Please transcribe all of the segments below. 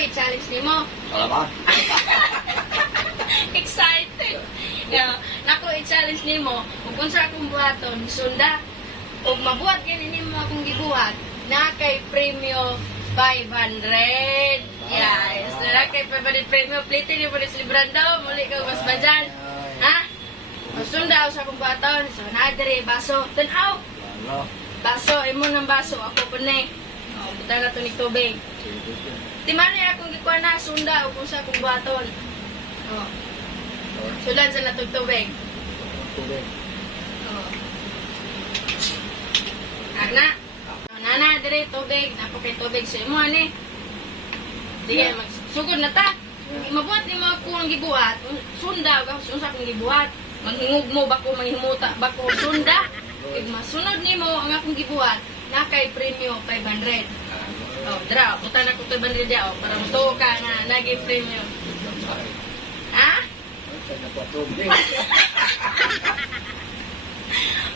i-challenge nimo. Salamat. Excited. Yeah. Nako i-challenge nimo, ug unsa akong buhaton, sunda. Ug mabuhat gani nimo akong gibuhat, na kay premyo 500. Yes, na kay 500 premyo. Plite ni po ni Librando, muli ka mas badyan. Ha? Sunda ako sa akong buhaton. So na diri baso. Tan-aw. Ano? Baso, imo ng baso, ako po na butang na to ni tubig. Di man akong gikuha na, sunda o kung sa akong buhaton. Oh. Sudan sa natong tubig. Tubig. Oh. Ana. Nana, dire, tubig. Napo kay tubig sa imo, ani. Sige, magsugod na ta. Mabuhat ni mga kung gibuhat. Sunda, kung sa akong gibuhat. Manghingog mo, bako, manghimuta, bako, sunda. Kaya masunod ni mo ang akong gibuhat na kay premyo 500. Oh, dra, buta na ko 500 dia, para mutuo ka na naging premyo. Ha?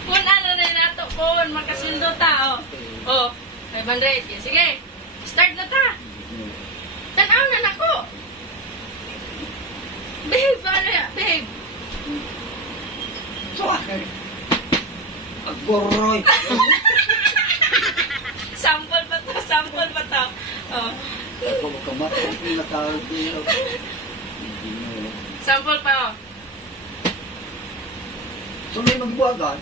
Kung ano na yun nato, kung makasundo ta, oh. Oh, 500. Sige, start na ta. Tanaw na nako. Babe, ano ya? Babe. Agoroy. Sample pa to, sample pa to. Oh. Ako kamatay na tawag. Sample pa, oh. So may magbuwagan.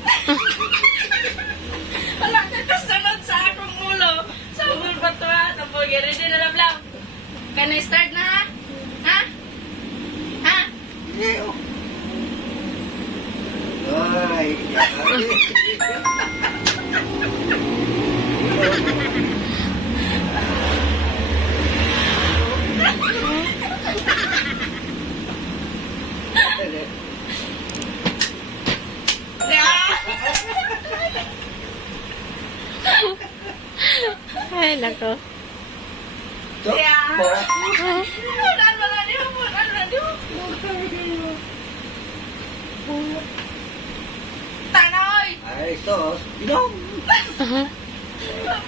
Wala ka kasunod sa akong ulo. Sample pa to, ha. Sample, ready na lang lang. Can I start na, ha? Ha? Ha? Yeah. Ay. Ay, nako. Mudan mo lang niyo, mudan mo lang niyo. Tanoy! Ay, sos. Inom. Oh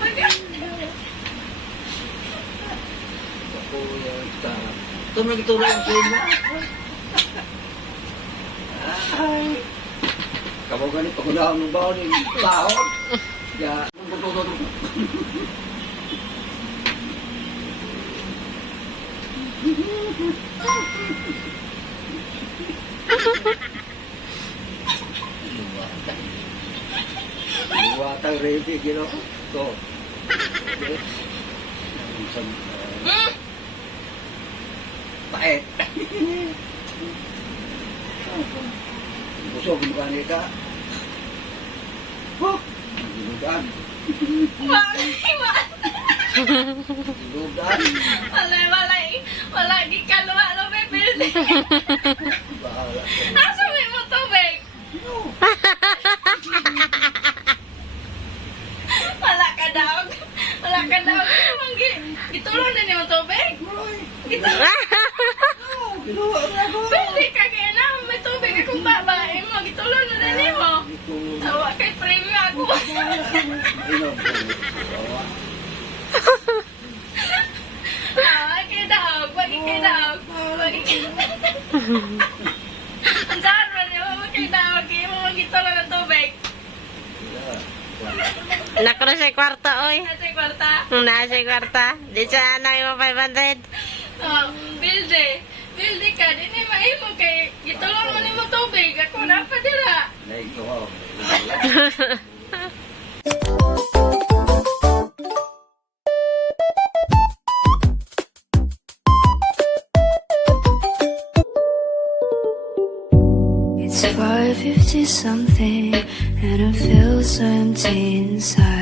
my God! Ako yan ta. Ito may gitulong ang sa'yo mo. Ay. Kamu ganit ako na ng bawon yung bahon. Ya. Luwatang ready, gino. Ito. Paet. Busog mo ka nita. Gilugan. Gilugan. Wala, gikaluwa lo may building. Bahala. Asa may mo tubig? Wala ka daw. Gitulong na niyo tubig. Gitulong. Giluwa na ako. Pwede ka kaya na, may tubig akong babae mo. Gitulong na niyo mo. Tawa kay premyo ako. Inom. Kay daog. Wagi kay daog. Ang saan mo niyo, kay daog. Kaya mo magitulong ng tubig. Nako na siya kwarta, oy. Nasa yung kwarta. Na siya kwarta. Di siya na yung 500. Oh, Bilde ka. Di ni maimo kay gitulong mo ni mo tubig. Ako na pa dira. Naigaw. It's 5:50 something and I feel so empty inside.